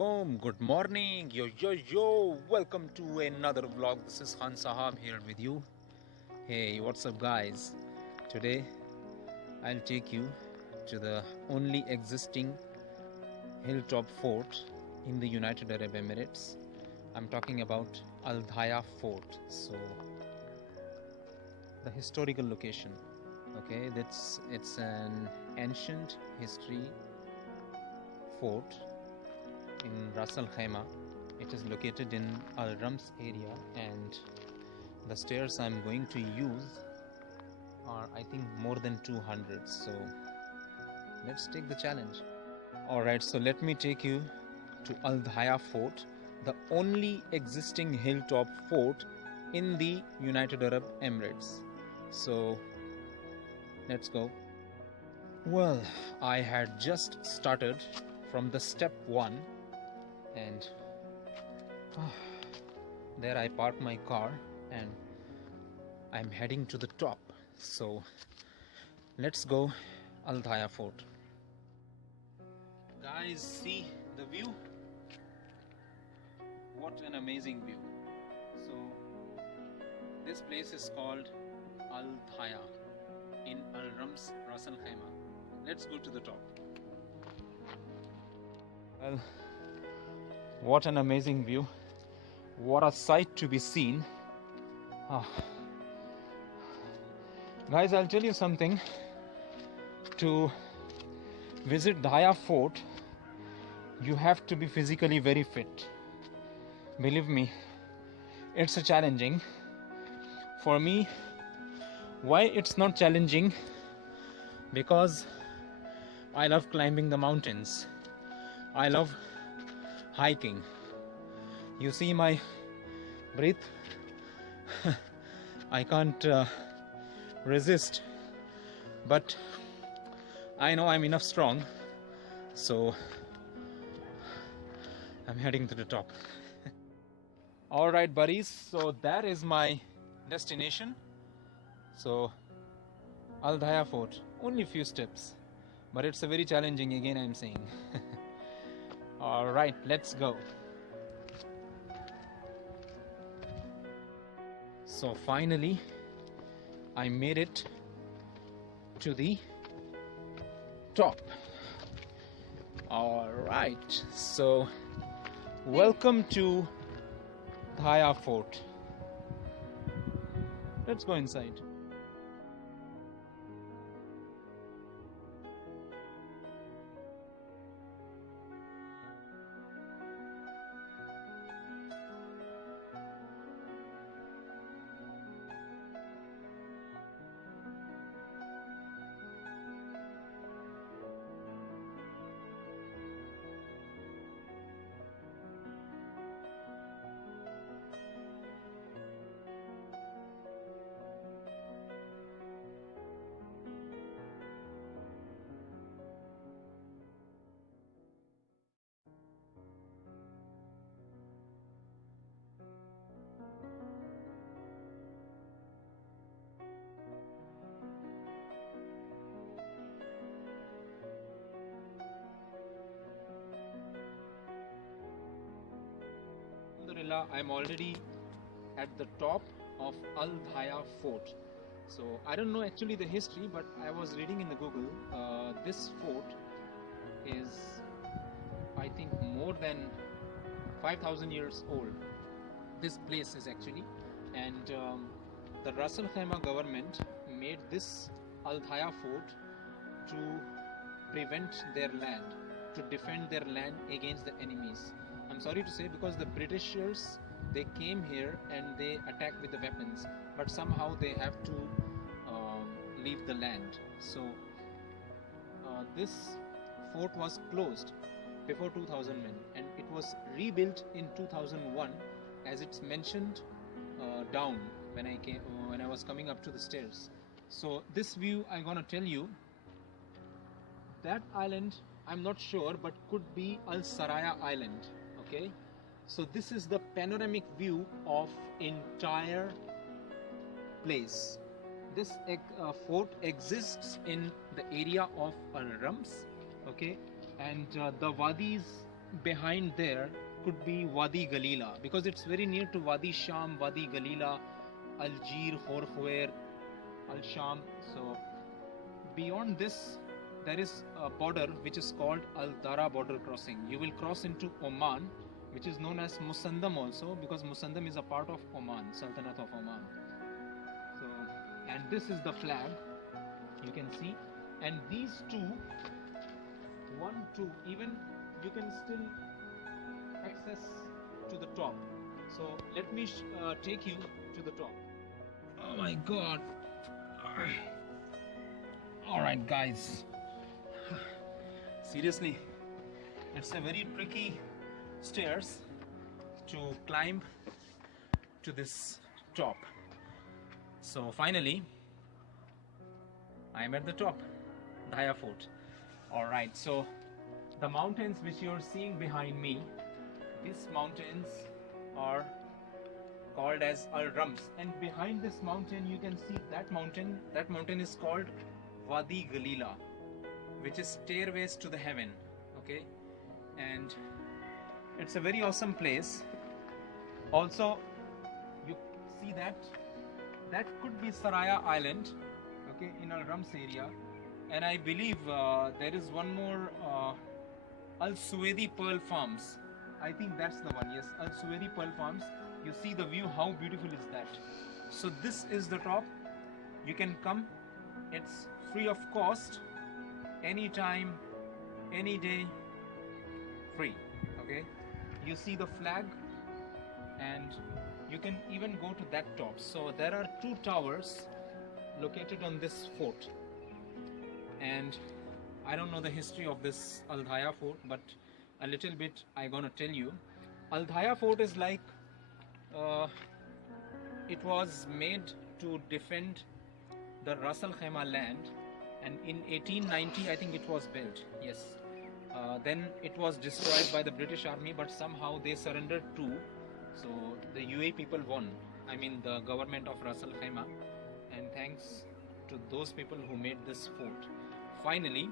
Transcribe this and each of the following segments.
Assalamualaikum. Good morning. Yo. Welcome to another vlog. This is Khan Sahab here with you. Hey, what's up, guys? Today I'll take you to the only existing hilltop fort in the United Arab Emirates. I'm talking about Dhaya Fort. So, the historical location. Okay, it's an ancient history fort in Ras Al-khaimah. It is located in Rams area, and the stairs I'm going to use are, I think, more than 200. So let's take the challenge. Alright, so let me take you to Dhaya Fort, the only existing hilltop fort in the United Arab Emirates. So let's go. Well, I had just started from the step 1, and there I parked my car and I'm heading to the top. So let's go Dhaya Fort. Guys, see the view? What an amazing view. So this place is called Dhaya in Rams Ras-al-khaimah. Let's go to the top. Well, what an amazing view. What a sight to be seen. Guys, I'll tell you something. To visit Dhaya Fort, you have to be physically very fit. Believe me, it's a challenging. For me, why it's not challenging? Because I love climbing the mountains. I love hiking. You see my breath? I can't resist. But I know I'm enough strong. So I'm heading to the top. Alright, buddies. So that is my destination. So Dhaya Fort. Only few steps. But it's a very challenging, again I'm saying. Alright, let's go. So finally, I made it to the top. Alright, so welcome to Dhaya Fort. Let's go inside. I'm already at the top of Dhaya Fort. So I don't know actually the history, but I was reading in the Google. This fort is, I think, more than 5,000 years old. This place is actually, and the Ras Al-khaimah government made this Dhaya Fort to prevent their land, to defend their land against the enemies. I'm sorry to say, because the Britishers, they came here and they attacked with the weapons, but somehow they have to leave the land. So this fort was closed before 2001, and it was rebuilt in 2001, as it's mentioned down when I was coming up to the stairs. So this view, I'm gonna tell you, that island I'm not sure, but could be Al Saraya Island. Okay, so this is the panoramic view of entire place. This fort exists in the area of Rams, okay, and the wadis behind there could be Wadi Ghalilah, because it's very near to Wadi Sham, Wadi Ghalilah, Al-Jeer, Khor, Al-Sham. So beyond this, there is a border which is called Al-Dara border crossing. You will cross into Oman, which is known as Musandam also, because Musandam is a part of Oman, Sultanate of Oman. So, and this is the flag, you can see. And these two, 1, 2, even you can still access to the top. So let me take you to the top. Oh my God. Alright guys, seriously, it's a very tricky stairs to climb to this top. So finally I am at the top, Dhaya Fort. Alright, so the mountains which you're seeing behind me, these mountains are called as Rams, and behind this mountain you can see that mountain is called Wadi Ghalilah, which is stairways to the heaven. Okay, and it's a very awesome place. Also, you see that could be Saraya Island, okay, in Al Rams area. And I believe there is one more Al Suwaidi Pearl Farms. I think that's the one. Yes, Al Suwaidi Pearl Farms. You see the view, how beautiful is that? So this is the top. You can come. It's free of cost. Anytime, any day, free. Okay. You see the flag, and you can even go to that top. So there are 2 towers located on this fort. And I don't know the history of this Dhaya Fort, but a little bit I gonna tell you. Dhaya Fort is like it was made to defend the Ras-al-khaimah land, and in 1890 I think it was built. Yes. Then it was destroyed by the British Army, but somehow they surrendered too. So the U.A.E people won. I mean the government of Ras-al-khaimah, and thanks to those people who made this fort. Finally,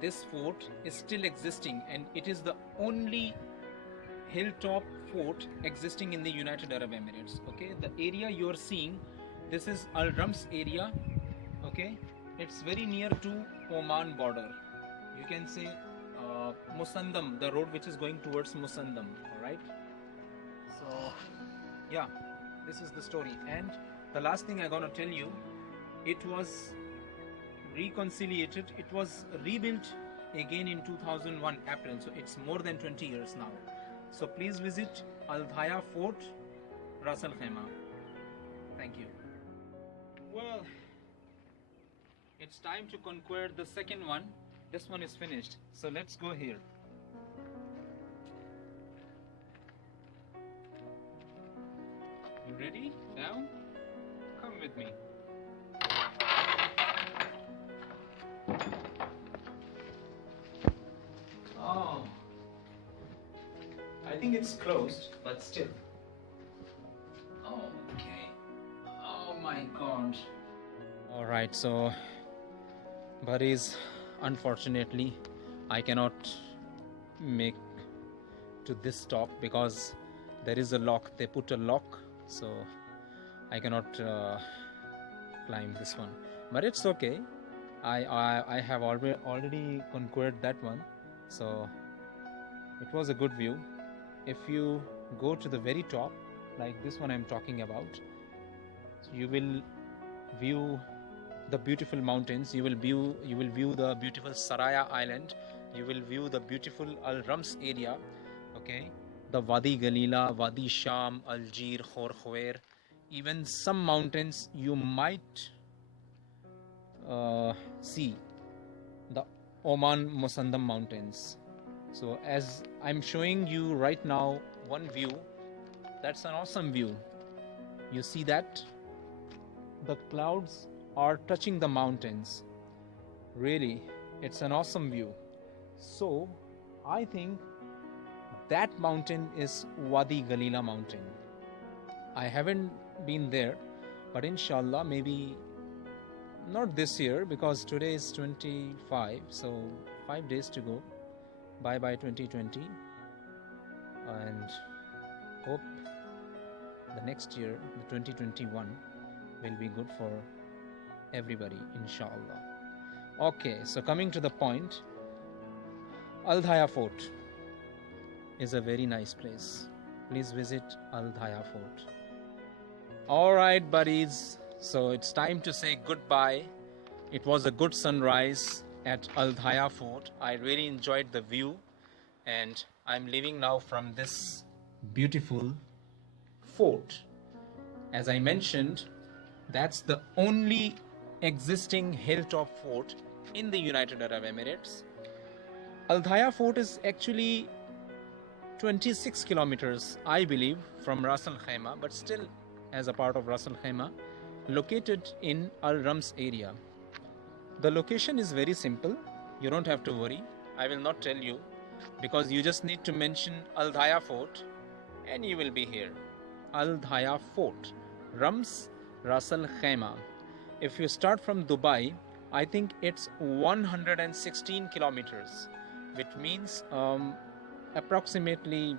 this fort is still existing, and it is the only hilltop fort existing in the United Arab Emirates. Okay, the area you are seeing, this is Al Rams area. Okay, it's very near to Oman border. You can say Musandam, the road which is going towards Musandam. All right. So yeah, this is the story. And the last thing I'm gonna tell you, it was reconciliated. It was rebuilt again in 2001 April. So it's more than 20 years now. So please visit Dhaya Fort, Ras-al-khaimah. Thank you. Well, it's time to conquer the second one. This one is finished. So let's go here. You ready now? Come with me. Oh, I think it's closed, but still. Okay. Oh my God. All right, so buddies, unfortunately I cannot make to this top because there is a lock. They put a lock, so I cannot climb this one, but it's okay. I have already conquered that one, so it was a good view. If you go to the very top, like this one I'm talking about, so you will view the beautiful mountains. You will view the beautiful Saraya Island. You will view the beautiful Al Rams area. Okay, the Wadi Ghalilah, Wadi Sham, Al Jeer, Khor, even some mountains you might see the Oman Musandam mountains. So as I'm showing you right now one view, that's an awesome view. You see that the clouds are touching the mountains. Really, it's an awesome view. So I think that mountain is Wadi Ghalilah mountain. I haven't been there, but inshallah maybe not this year because today is 25, so 5 days to go. Bye bye 2020, and hope the next year, the 2021, will be good for everybody, inshallah. Okay, so coming to the point, Dhaya Fort is a very nice place. Please visit Dhaya Fort. Alright buddies, so it's time to say goodbye. It was a good sunrise at Dhaya Fort. I really enjoyed the view, and I'm leaving now from this beautiful fort. As I mentioned, that's the only existing hilltop fort in the United Arab Emirates. Dhaya Fort is actually 26 kilometers, I believe, from Ras Al-khaimah, but still as a part of Ras Al-khaimah, located in Rams area. The location is very simple. You don't have to worry. I will not tell you, because you just need to mention Dhaya Fort and you will be here. Dhaya Fort, Rams Ras-al-khaimah. If you start from Dubai, I think it's 116 kilometers, which means approximately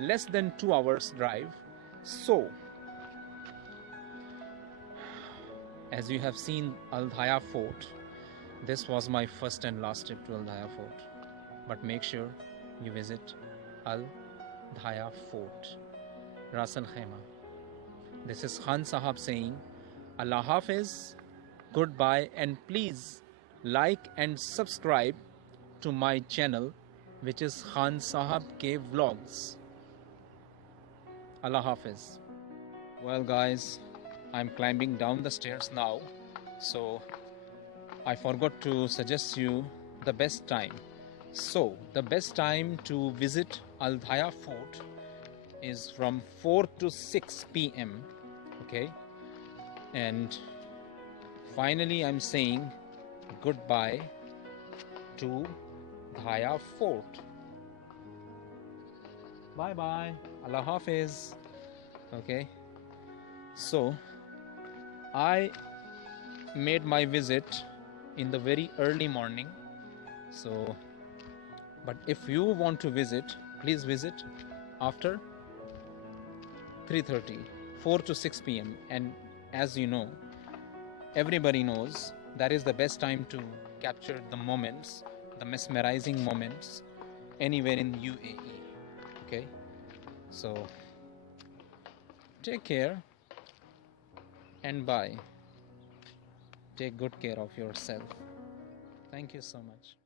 less than 2 hours drive. So, as you have seen Dhaya Fort, this was my first and last trip to Dhaya Fort. But make sure you visit Dhaya Fort, Ras Al-khaimah. This is Khan Sahab saying Allah Hafiz, goodbye, and please like and subscribe to my channel, which is Khan Sahab K Vlogs. Allah Hafiz. Well guys, I'm climbing down the stairs now, so I forgot to suggest you the best time. So the best time to visit Dhaya Fort is from 4 to 6 p.m. Okay, and finally I'm saying goodbye to Dhaya Fort. Bye bye. Allah Hafiz. Okay, so I made my visit in the very early morning. So, but if you want to visit, please visit after 3:30, 4 to 6 p.m. And as you know, everybody knows that is the best time to capture the moments, the mesmerizing moments anywhere in U.A.E. Okay, so take care and bye. Take good care of yourself. Thank you so much.